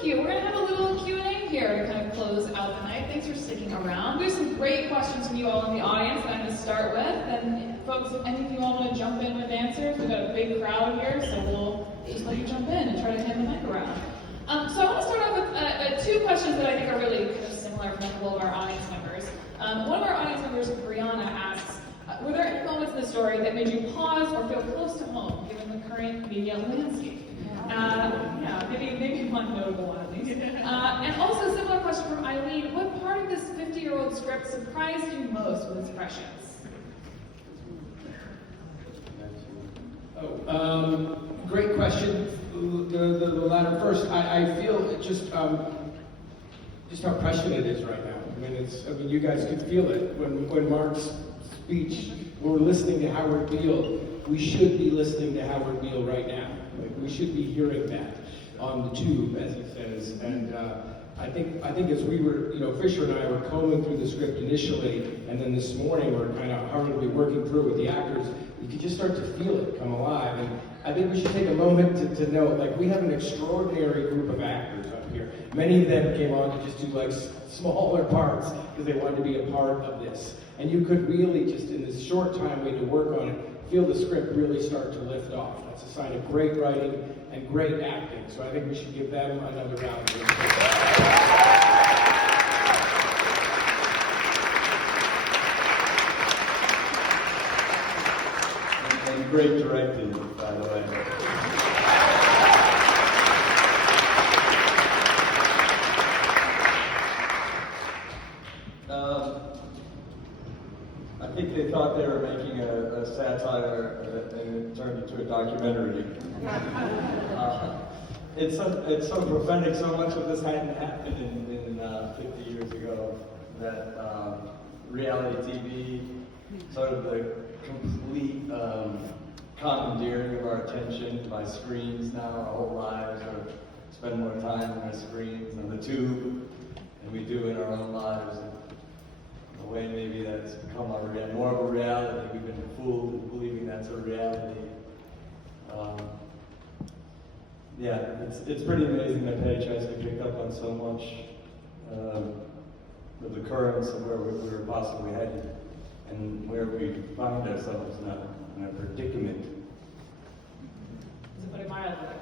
thank you. We're going to have a little Q&A here to kind of close out the night. Thanks for sticking around. There's some great questions from you all in the audience that I'm going to start with. And folks, if any of you all want to jump in with answers, we've got a big crowd here, so we'll just let you jump in and try to hand the mic around. So I want to start off with two questions that I think are really kind of similar from a couple of our audience members. One of our audience members, Brianna, asks, were there any moments in the story that made you pause or feel close to home, given the current media landscape? Maybe one notable one at least. And also a similar question from Eileen, what part of this 50-year-old script surprised you most with its freshness? Great question. The latter first. I feel just how prescient it is right now. I mean, you guys could feel it when Mark's speech. We're listening to Howard Beale. We should be listening to Howard Beale right now. Like, we should be hearing that on the tube, as he says. And I think as we were, Fisher and I were combing through the script initially, and then this morning we're kind of hurriedly working through it with the actors. You could just start to feel it come alive. And I think we should take a moment to know, like, we have an extraordinary group of actors up here. Many of them came on to just do like smaller parts because they wanted to be a part of this. And you could really just, in this short time we had to work on it, feel the script really start to lift off. That's a sign of great writing and great acting. So I think we should give them another round of applause. And great directing, by the way. I think they thought they were making a satire, and it turned into a documentary. It's so prophetic. So much of this hadn't happened in 50 years ago that reality TV, sort of the complete commandeering of our attention by screens now. Our whole lives are spend more time on our screens, on the tube, than we do in our own lives. In a way, maybe that's become more of a reality. We've been fooled into believing that's a reality. It's pretty amazing that Patty Chesney picked up on so much of the currents of where we were possibly headed and where we find ourselves now in a predicament. To put it mildly.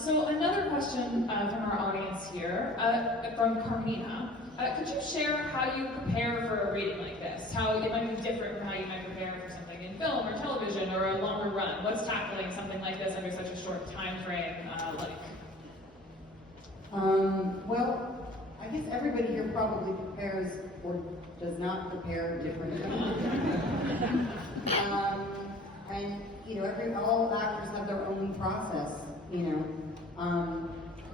So another question from our audience here, from Carmina. Could you share how you prepare for a reading like this? How it might be different from how you might prepare for something in film or television or a longer run? What's tackling something like this under such a short time frame like? Well, I guess everybody here probably prepares or does not prepare differently. And all actors have their own process.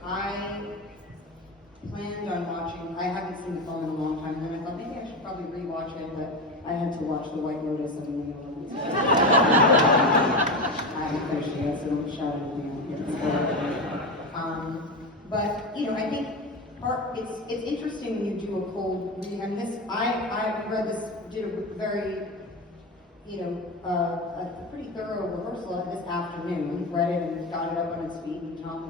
I planned on watching. I haven't seen the film in a long time, and then I thought maybe I should probably rewatch it, but I had to watch The White Lotus and the new one. I haven't finished it yet, so don't shout at me. But I think it's interesting when you do a cold read, and this I read this, did a very a pretty thorough rehearsal this afternoon. Read it and got it up on its feet. And Tom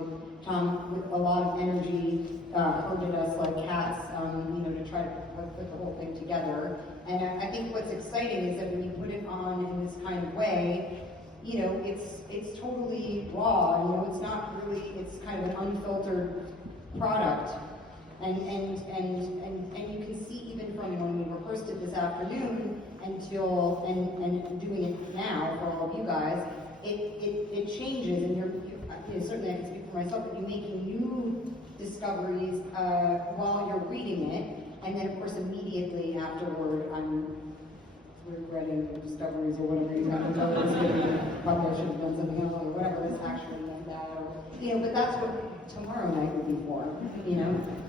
with a lot of energy, herded us like cats, to try to put the whole thing together. And I think what's exciting is that when you put it on in this kind of way, it's totally raw. It's not really. It's kind of an unfiltered product. And you can see even from when we rehearsed it this afternoon until and doing it now for all of you guys, it changes, and you're certainly I can speak for myself, but you're making new discoveries while you're reading it, and then of course immediately afterward I'm regretting discoveries or whatever you have to know. Probably I should have done something else or whatever this actually meant that, but that's what tomorrow night would be for.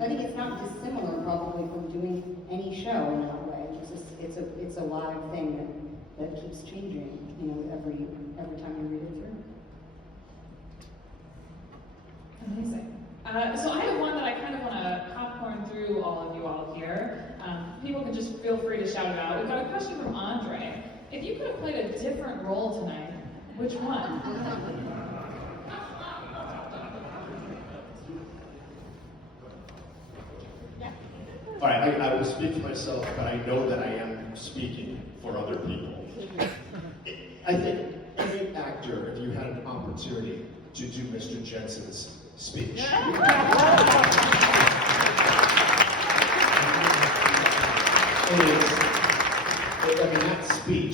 I think it's not dissimilar probably from doing any show in that way. It's a live thing that keeps changing, every time you read it through. Amazing. So I have one that I kind of want to popcorn through all of you all here. People can just feel free to shout it out. We've got a question from Andre. If you could have played a different role tonight, which one? All right, I will speak for myself, but I know that I am speaking for other people. I think every actor, if you had an opportunity to do Mr. Jensen's speech,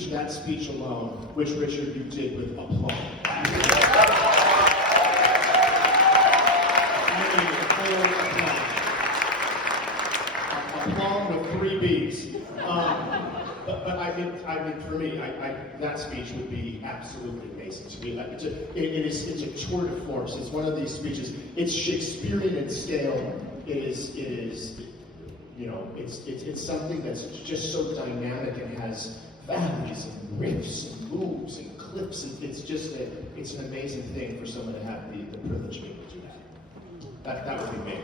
that speech alone, which Richard, you did with aplomb. Aplomb with 3 B's. But I mean, for me, that speech would be absolutely amazing to me. It's a tour de force. It's one of these speeches. It's Shakespearean in scale. It is, you know, it's something that's just so dynamic and has valleys and riffs and moves and clips. It's an amazing thing for someone to have the privilege of being able to do that. That would be me.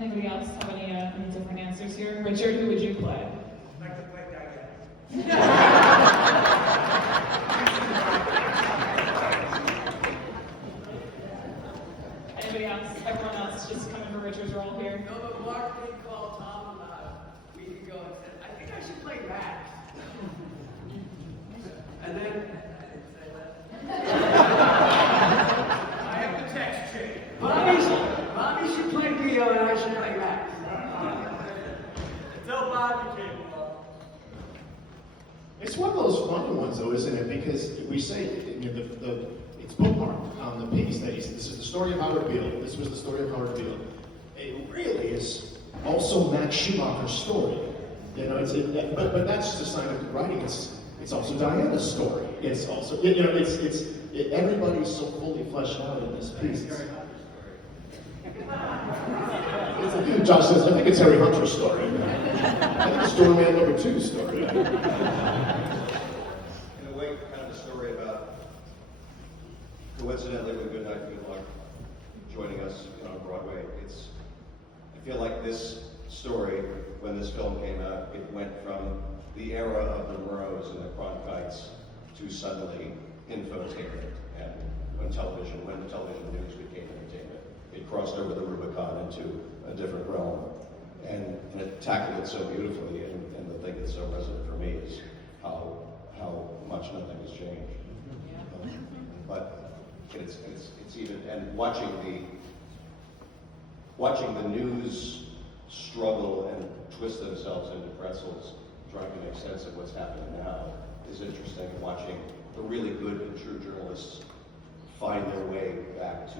Anybody else have any different answers here? Richard, who would you play? I'd like to play that guy. Anybody else? Everyone else just coming for Richard's role here? No, but Mark did call Tom a week ago and said, I think I should play Max. And then, I didn't say that. I have the text chain. Bobby should play Leo and I should play Max. Tell Bobby came along. It's one of those funny ones, though, isn't it? Because we say it's bookmarked on the piece that this is the story of Howard Beale. This was the story of Howard Beale. It really is also Max Schumacher's story. You know, but that's just a sign of good writing. It's also Diana's story. It's also everybody's so fully fleshed out in this piece. Josh says, I think it's Harry Hunter's story. I think it's Doorman number 2's story. In a way, kind of a story about, coincidentally, with Good Night, Good Luck joining us on Broadway. I feel like this story, when this film came out, it went from the era of the Murrows and the Cronkites to suddenly infotainment. And when the television news became entertainment, it crossed over the Rubicon into a different realm. And it tackled it so beautifully, and the thing that's so resonant for me is how much nothing has changed. But it's even, and watching the news struggle and twist themselves into pretzels, trying to make sense of what's happening now, is interesting. And watching the really good and true journalists find their way back to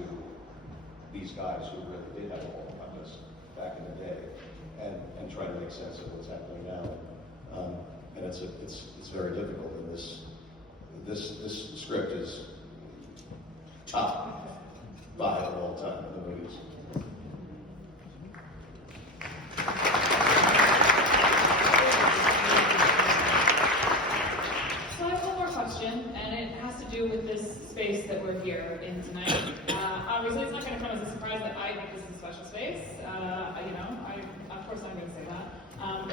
these guys who really did have a hold on us back in the day, and try to make sense of what's happening now. And it's very difficult. And this script is top 5 of all time in the movies. So I have one more question, and it has to do with this space that we're here in tonight. Obviously, it's not going to come as a surprise that I think this is a special space. Of course I'm going to say that.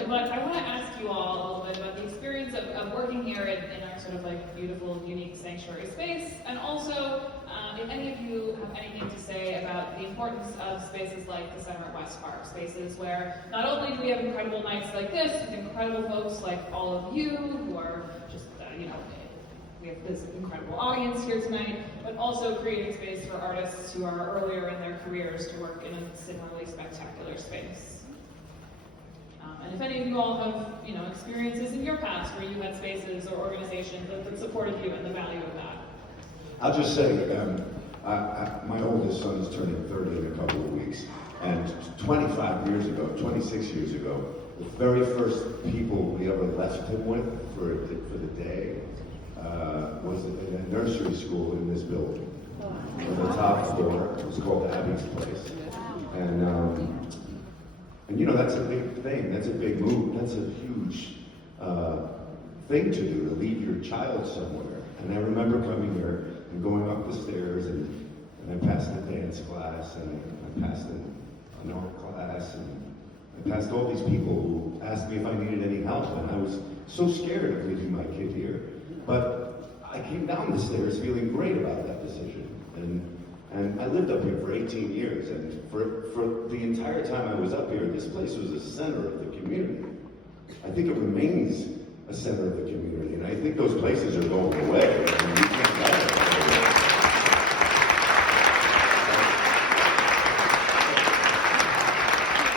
But I want to ask you all a little bit about the experience of working here in our sort of like beautiful, unique sanctuary space, and also if any of you have anything to say about the importance of spaces like the Center at West Park, spaces where not only do we have incredible nights like this, with incredible folks like all of you who are just, we have this incredible audience here tonight, but also creating space for artists who are earlier in their careers to work in a similarly spectacular space. And if any of you all have, experiences in your past where you had spaces or organizations that supported you and the value of that. I'll just say, my oldest son is turning 30 in a couple of weeks, and 26 years ago, the very first people we ever left him with for the day was in a nursery school in this building. On the top floor, it was called Abby's Place. And that's a big thing, that's a big move, that's a huge thing to do, to leave your child somewhere. And I remember coming here and going up the stairs, and I passed the dance class, and I passed an art class, and I passed all these people who asked me if I needed any help, and I was so scared of leaving my kid here. But I came down the stairs feeling great about that decision. And I lived up here for 18 years, and for the entire time I was up here, this place was a center of the community. I think it remains a center of the community, and I think those places are going away. And we can't let it go away.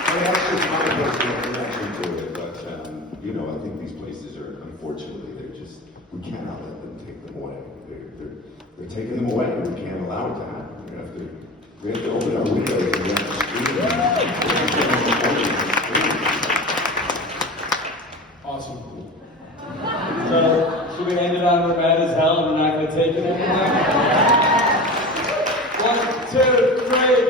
Well, that's just my personal connection to it, but you know, I think these places are, unfortunately, we cannot let them take them away. They're taking them away, and we can't allow it to happen. We have to open our windows and we have to scream. Awesome. So, should we end it on we're mad as hell and we're not going to take it anymore? 1, 2, 3.